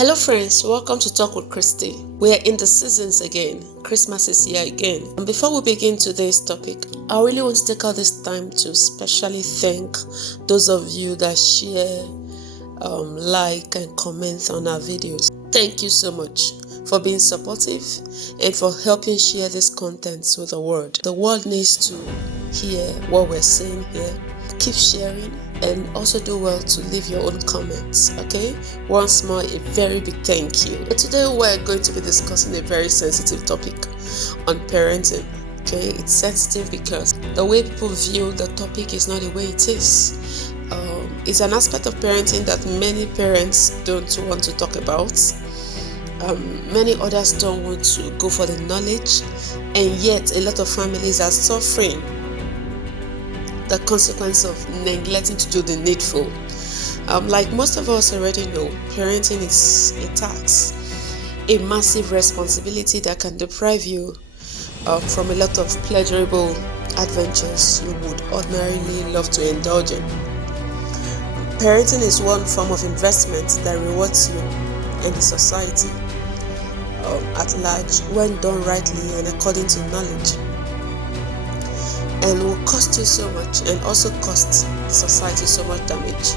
Hello friends, welcome to Talk with Christie. We are in the seasons again. Christmas is here again. And before we begin today's topic, I really want to take out this time to specially thank those of you that share, like and comment on our videos. Thank you so much for being supportive and for helping share this content with the world. The world needs to hear what we're saying here. Keep sharing and also do well to leave your own comments. Okay, once more, a very big thank you. Today we're going to be discussing a very sensitive topic on parenting. Okay, it's sensitive because the way people view the topic is not the way it is. It's an aspect of parenting that many parents don't want to talk about. Many others don't want to go for the knowledge, and yet a lot of families are suffering the consequence of neglecting to do the needful. Like most of us already know, parenting is a task, a massive responsibility that can deprive you from a lot of pleasurable adventures you would ordinarily love to indulge in. Parenting is one form of investment that rewards you and the society at large when done rightly and according to knowledge, and will cost you so much and also cost society so much damage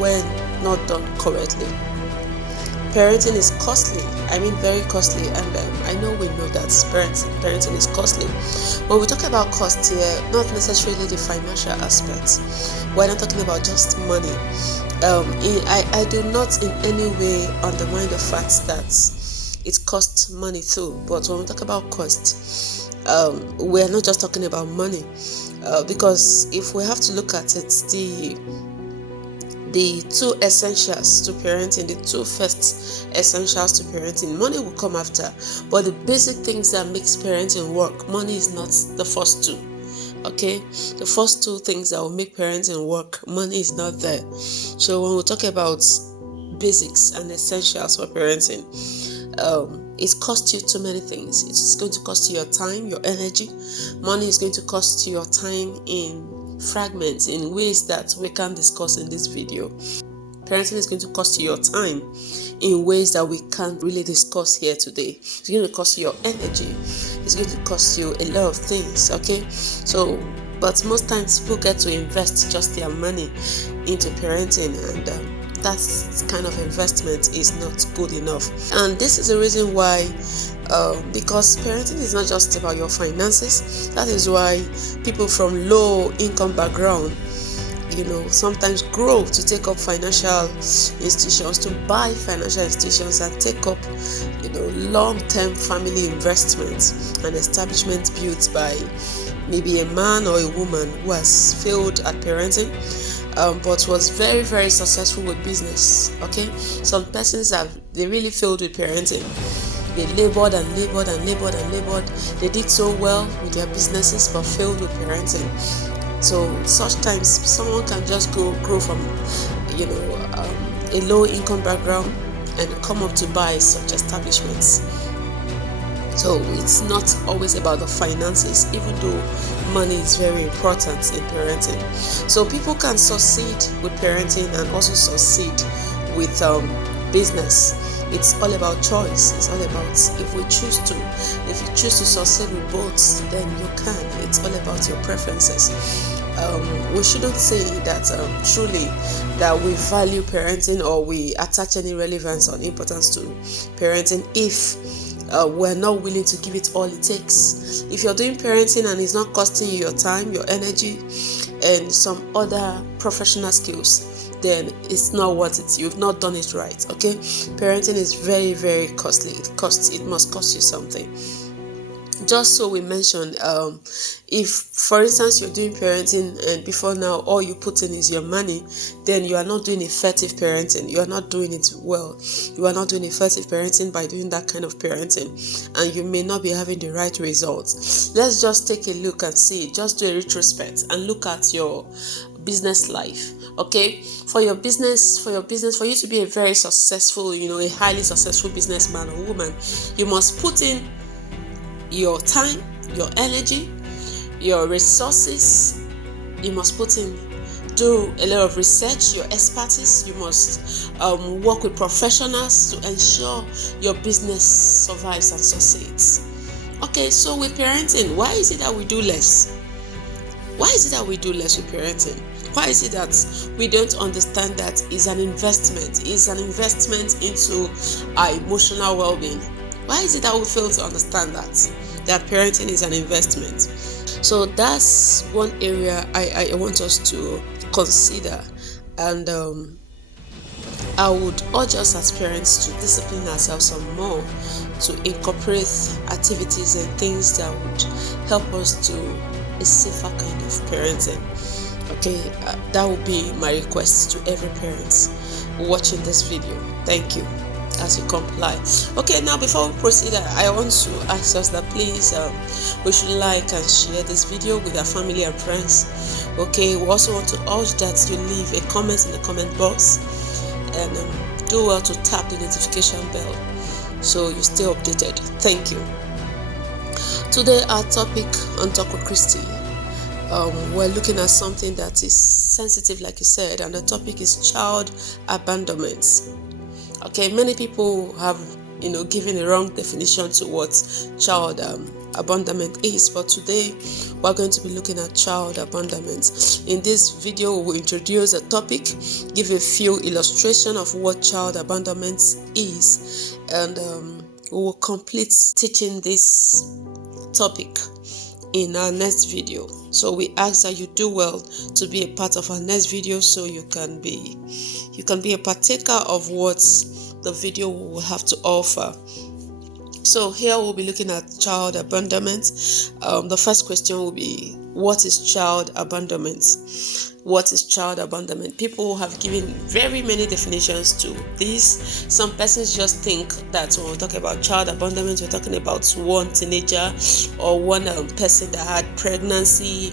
when not done correctly. Parenting is costly, very costly, and I know we know that parenting is costly. When we talk about cost here, not necessarily the financial aspect. We're not talking about just money. I do not in any way undermine the fact that it costs money too, but when we talk about cost, we're not just talking about money, because if we have to look at it, the two essentials to parenting, the two first essentials to parenting, money will come after, but the basic things that makes parenting work, money is not the first two. Okay, the first two things that will make parenting work, money is not there. So when we talk about basics and essentials for parenting, it costs you too many things. It's going to cost you your time, your energy. Money is going to cost you your time in fragments, in ways that we can't discuss in this video. Parenting is going to cost you your time in ways that we can't really discuss here today. It's going to cost you your energy. It's going to cost you a lot of things. Okay, so but most times people get to invest just their money into parenting, and that kind of investment is not good enough. And this is the reason why, because parenting is not just about your finances. That is why people from low income background, sometimes grow to take up financial institutions, to buy financial institutions and take up, long-term family investments and establishments built by maybe a man or a woman who has failed at parenting, but was very, very successful with business. Okay, some persons they really failed with parenting. They labored and labored and labored and labored. They did so well with their businesses but failed with parenting. So such times someone can just grow from a low income background and come up to buy such establishments. So it's not always about the finances, even though money is very important in parenting. So people can succeed with parenting and also succeed with business. It's all about choice. It's all about if you choose to succeed with both, then you can. It's all about your preferences. We shouldn't say that truly that we value parenting or we attach any relevance or importance to parenting if we're not willing to give it all it takes. If you're doing parenting and it's not costing you your time, your energy, and some other professional skills, then it's not worth it. You've not done it right. Okay, parenting is very, very costly. It must cost you something. Just so we mentioned, if for instance you're doing parenting and before now all you put in is your money, then you are not doing effective parenting. You are not doing it well. You are not doing effective parenting by doing that kind of parenting, and you may not be having the right results. Let's just take a look and see, just do a retrospect and look at your business life. Okay, for your business, for you to be a very successful, a highly successful businessman or woman, you must put in your time, your energy, your resources. You must put in do a lot of research, your expertise. You must work with professionals to ensure your business survives and succeeds. Okay, so with parenting, why is it that we do less? Why is it that we do less with parenting? Why is it that we don't understand that it's an investment? It's an investment into our emotional well-being. Why is it that we fail to understand that parenting is an investment? So that's one area I want us to consider, and I would urge us as parents to discipline ourselves some more, to incorporate activities and things that would help us to a safer kind of parenting. Okay, that would be my request to every parent watching this video. Thank you as you comply. Okay, now before we proceed, I want to ask us that please we should like and share this video with our family and friends. Okay, we also want to urge that you leave a comment in the comment box, and do well to tap the notification bell so you stay updated. Thank you. Today our topic on Talk With Christie, we're looking at something that is sensitive, like you said, and the topic is child abandonment. Okay, many people have given a wrong definition to what child abandonment is, but today we're going to be looking at child abandonment. In this video, we will introduce a topic, give a few illustration of what child abandonment is, and we will complete teaching this topic in our next video. So we ask that you do well to be a part of our next video, so you can be a partaker of what the video will have to offer. So here we'll be looking at child abandonment. The first question will be, what is child abandonment? What is child abandonment? People have given very many definitions to this. Some persons just think that when we talk about child abandonment, we're talking about one teenager or one person that had pregnancy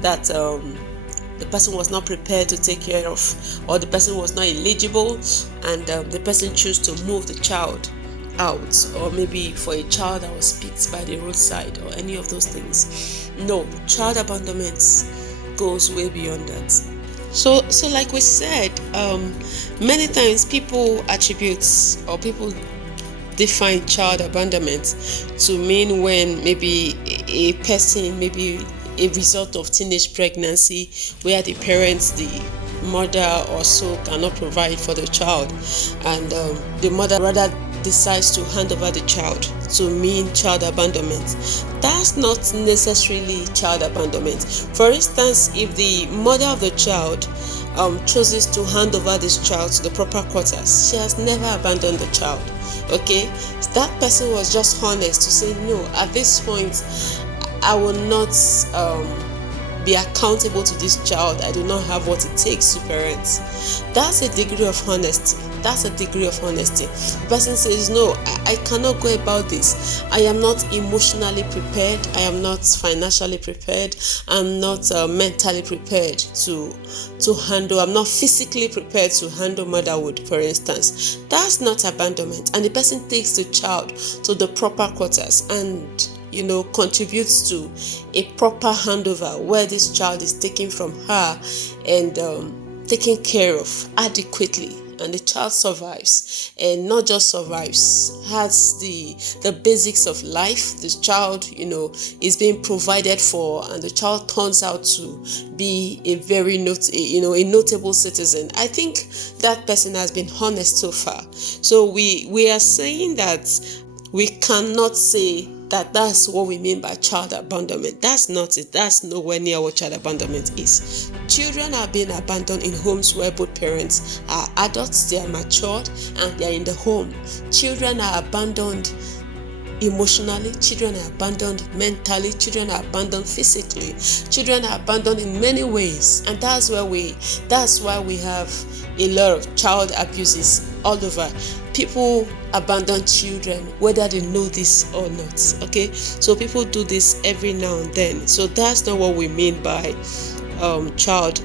that the person was not prepared to take care of, or the person was not eligible, and the person chose to move the child out, or maybe for a child that was picked by the roadside, or any of those things. No, child abandonment goes way beyond that. So like we said, many times people attribute, or people define child abandonment to mean when maybe a person, maybe a result of teenage pregnancy, where the parents, the mother or so, cannot provide for the child, and the mother rather decides to hand over the child, to mean child abandonment. That's not necessarily child abandonment. For instance, if the mother of the child chooses to hand over this child to the proper quarters, she has never abandoned the child. Okay, that person was just honest to say, no, at this point I will not be accountable to this child. I do not have what it takes to parent. That's a degree of honesty. The person says, no, I cannot go about this. I am not emotionally prepared. I am not financially prepared. I'm not mentally prepared to handle. I'm not physically prepared to handle motherhood, for instance. That's not abandonment. And the person takes the child to the proper quarters and contributes to a proper handover, where this child is taken from her and taken care of adequately, and the child survives, and not just survives, has the basics of life. This child is being provided for, and the child turns out to be a very a notable citizen. I think that person has been honest so far. So we are saying that we cannot say that's what we mean by child abandonment. That's not it. That's nowhere near what child abandonment is. Children are being abandoned in homes where both parents are adults, they are matured, and they are in the home. Children are abandoned emotionally, children are abandoned mentally, children are abandoned physically, children are abandoned in many ways, and that's why we have a lot of child abuses all over. People abandon children whether they know this or not. Okay, so people do this every now and then. So that's not what we mean by child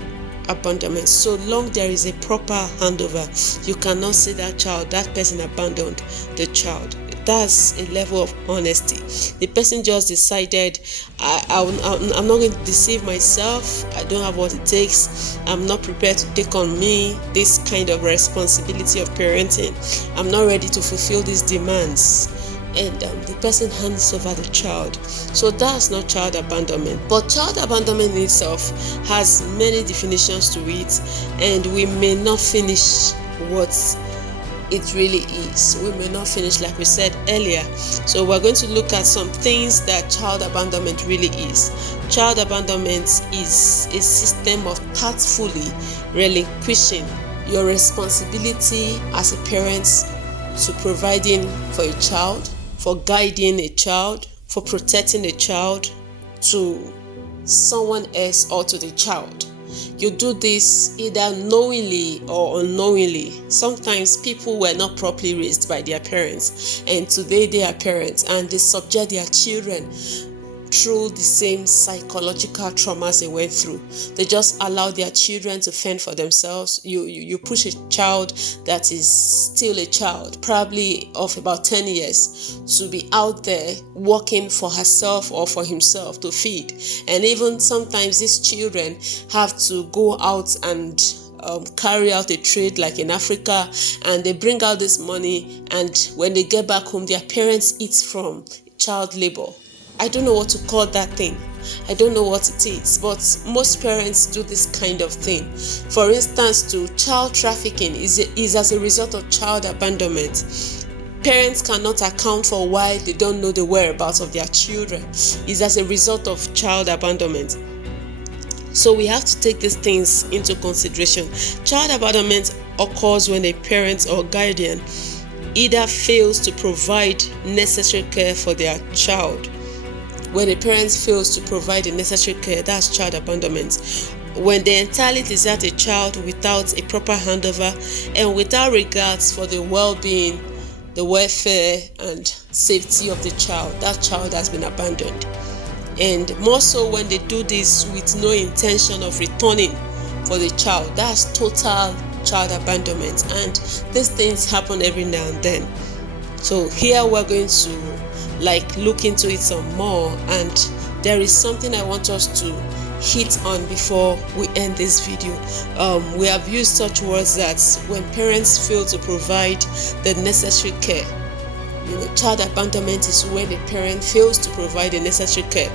abandonment. So long there is a proper handover, you cannot say that person abandoned the child. That's a level of honesty. The person just decided, I'm not going to deceive myself. I don't have what it takes. I'm not prepared to take on me this kind of responsibility of parenting. I'm not ready to fulfill these demands. And the person hands over the child. So that's not child abandonment. But child abandonment in itself has many definitions to it, and we may not finish what it really is. We may not finish like we said earlier. So we're going to look at some things that child abandonment really is. Child abandonment is a system of tactfully relinquishing your responsibility as a parent to providing for a child, for guiding a child, for protecting a child, to someone else or to the child. You do this either knowingly or unknowingly. Sometimes people were not properly raised by their parents, and today they are parents, and they subject their children through the same psychological traumas they went through. They just allow their children to fend for themselves. You push a child that is still a child, probably of about 10 years, to be out there working for herself or for himself to feed. And even sometimes these children have to go out and carry out a trade like in Africa, and they bring out this money, and when they get back home, their parents eat from child labor. I don't know what to call that thing. I don't know what it is, but most parents do this kind of thing. For instance, child trafficking is as a result of child abandonment. Parents cannot account for why they don't know the whereabouts of their children. It's as a result of child abandonment. So we have to take these things into consideration. Child abandonment occurs when a parent or guardian either fails to provide necessary care for their child. When a parent fails to provide the necessary care, that's child abandonment. When they entirely desert a child without a proper handover and without regards for the well-being, the welfare and safety of the child, that child has been abandoned. And more so when they do this with no intention of returning for the child, that's total child abandonment. And these things happen every now and then. So here we're going to look into it some more, and there is something I want us to hit on before we end this video. We have used such words that when parents fail to provide the necessary care, child abandonment is when a parent fails to provide the necessary care.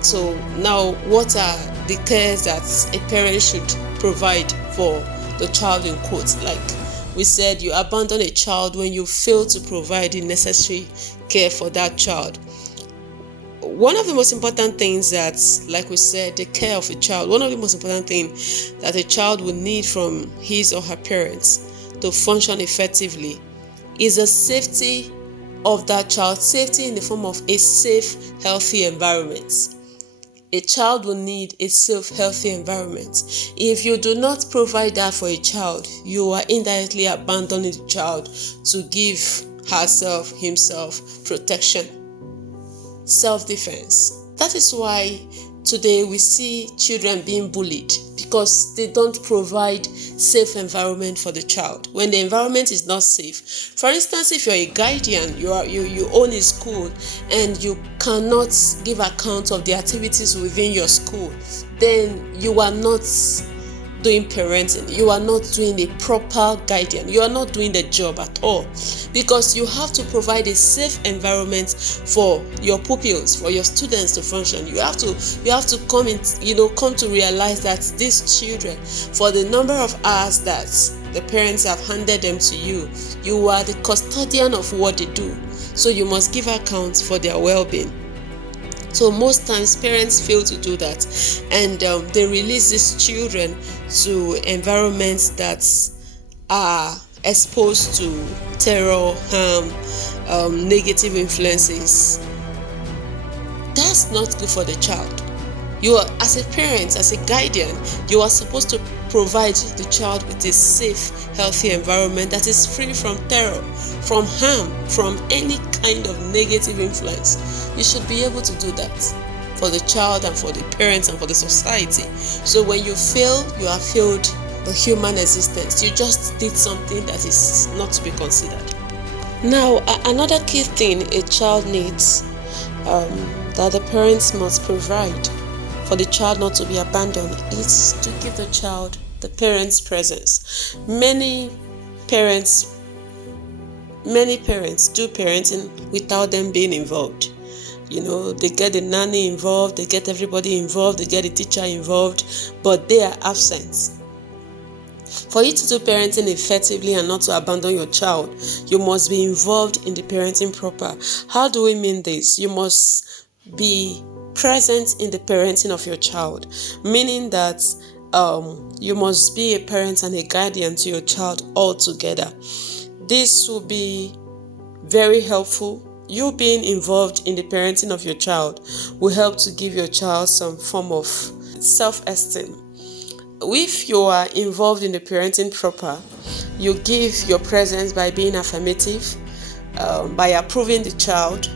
So now, what are the cares that a parent should provide for the child in quotes? Like we said, you abandon a child when you fail to provide the necessary care for that child. One of the most important things that, like we said, the care of a child, one of the most important things that a child will need from his or her parents to function effectively is the safety of that child, safety in the form of a safe, healthy environment. A child will need a safe, healthy environment. If you do not provide that for a child, you are indirectly abandoning the child to give herself, himself protection, self-defense. That is why today we see children being bullied, because they don't provide safe environment for the child. When the environment is not safe, for instance, if you're a guardian, you own a school and you cannot give account of the activities within your school, then you are not doing parenting. You are not doing a proper guardian. You are not doing the job at all, because you have to provide a safe environment for your pupils, for your students to function. You have to come to realize that these children, for the number of hours that the parents have handed them to you, you are the custodian of what they do. So you must give account for their well-being. So most times parents fail to do that, and they release these children to environments that are exposed to terror, harm, negative influences. That's not good for the child. You are, as a parent, as a guardian, you are supposed to provide the child with a safe, healthy environment that is free from terror, from harm, from any kind of negative influence. You should be able to do that for the child and for the parents and for the society. So when you fail, you have failed the human existence. You just did something that is not to be considered. Now, another key thing a child needs, that the parents must provide for the child not to be abandoned, is to give the child the parents' presence. Many parents do parenting without them being involved. They get the nanny involved, they get everybody involved, they get the teacher involved, but they are absent. For you to do parenting effectively and not to abandon your child, you must be involved in the parenting proper. How do we mean this? You must be present in the parenting of your child, meaning that you must be a parent and a guardian to your child altogether. This will be very helpful. You being involved in the parenting of your child will help to give your child some form of self-esteem. If you are involved in the parenting proper, you give your presence by being affirmative, by approving the child.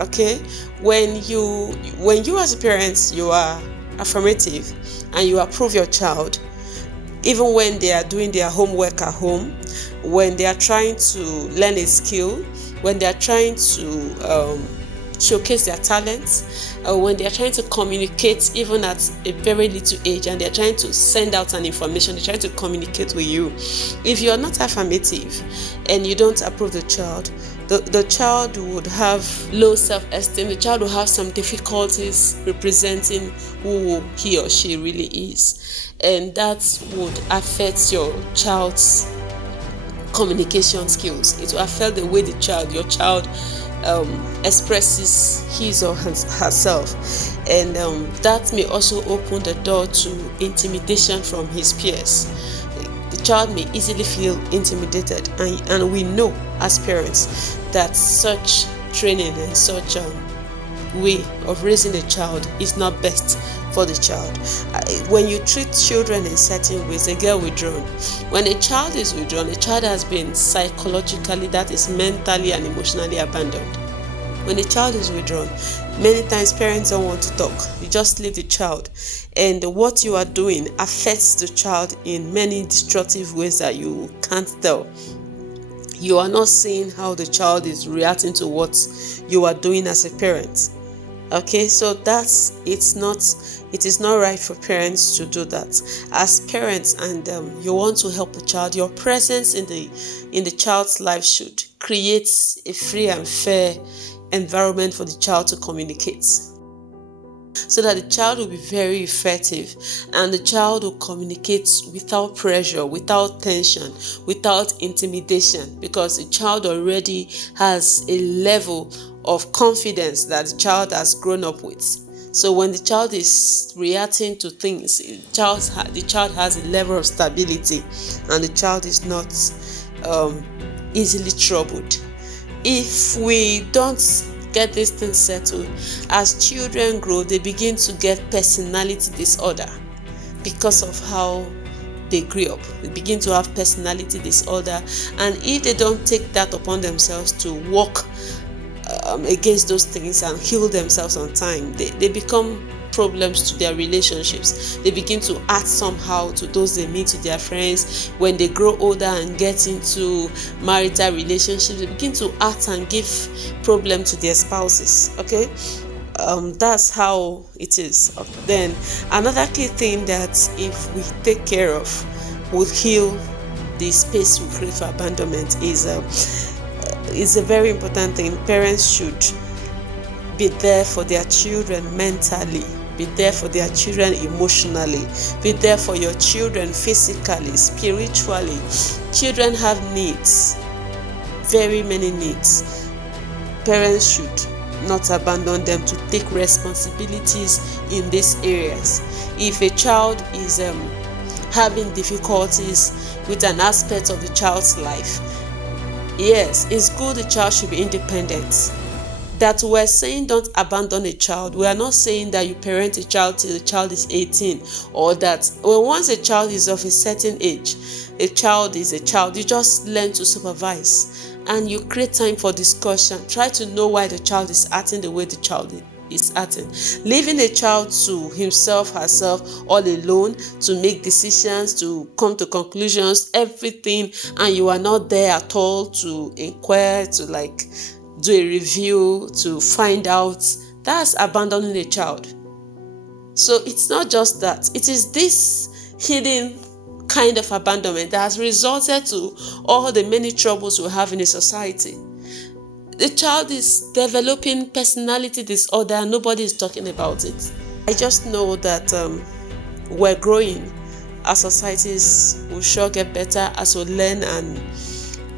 Okay, when you as a parent, you are affirmative and you approve your child, even when they are doing their homework at home, when they are trying to learn a skill, when they are trying to showcase their talents, when they are trying to communicate even at a very little age, and they are trying to send out an information, they're trying to communicate with you. If you are not affirmative and you don't approve the child, the child would have low self-esteem. The child will have some difficulties representing who he or she really is, and that would affect your child's communication skills. It will affect the way your child expresses his or herself, and that may also open the door to intimidation from his peers. The child may easily feel intimidated, and we know as parents that such training and such way of raising a child is not best for the child. When you treat children in certain ways, they get withdrawn. When a child is withdrawn, a child has been psychologically, that is mentally and emotionally abandoned. When a child is withdrawn, many times parents don't want to talk. You just leave the child, and what you are doing affects the child in many destructive ways that you can't tell. You are not seeing how the child is reacting to what you are doing as a parent. Okay, so it is not right for parents to do that. As parents, and you want to help the child, your presence in the child's life should create a free and fair environment for the child to communicate, so that the child will be very effective and the child will communicate without pressure, without tension, without intimidation, because the child already has a level of confidence that the child has grown up with. So when the child is reacting to things, the child has a level of stability, and the child is not easily troubled. If we don't get these things settled, as children grow, they begin to get personality disorder because of how they grew up. They begin to have personality disorder, and if they don't take that upon themselves to work against those things and heal themselves on time, they become problems to their relationships. They begin to act somehow to those they meet, to their friends. When they grow older and get into marital relationships, they begin to act and give problem to their spouses. Okay, that's how it is. Then another key thing that if we take care of will heal the space we create for abandonment is a very important thing. Parents should be there for their children mentally, be there for their children emotionally, be there for your children physically, spiritually. Children have needs, very many needs. Parents should not abandon them to take responsibilities in these areas. If a child is having difficulties with an aspect of the child's life, yes, it's good the child should be independent. That we're saying don't abandon a child. We are not saying that you parent a child till the child is 18, or that once a child is of a certain age, a child is a child. You just learn to supervise and you create time for discussion. Try to know why the child is acting the way the child is hurting. Leaving a child to himself, herself, all alone to make decisions, to come to conclusions, everything, and you are not there at all to inquire, to like do a review, to find out, that's abandoning a child. So it's not just that, it is this hidden kind of abandonment that has resulted to all the many troubles we have in a society. The child is developing personality disorder and nobody is talking about it. I just know that we're growing. Our societies will sure get better as we learn and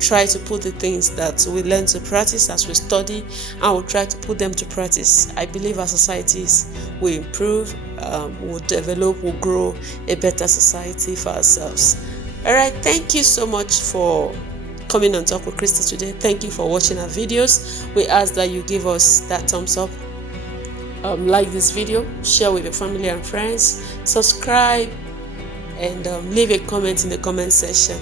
try to put the things that we learn to practice as we study, and we'll try to put them to practice. I believe our societies will improve, will develop, will grow a better society for ourselves. All right, thank you so much for coming on Talk with Christie today. Thank you for watching our videos. We ask that you give us that thumbs up, like this video, share with your family and friends, subscribe, and leave a comment in the comment section.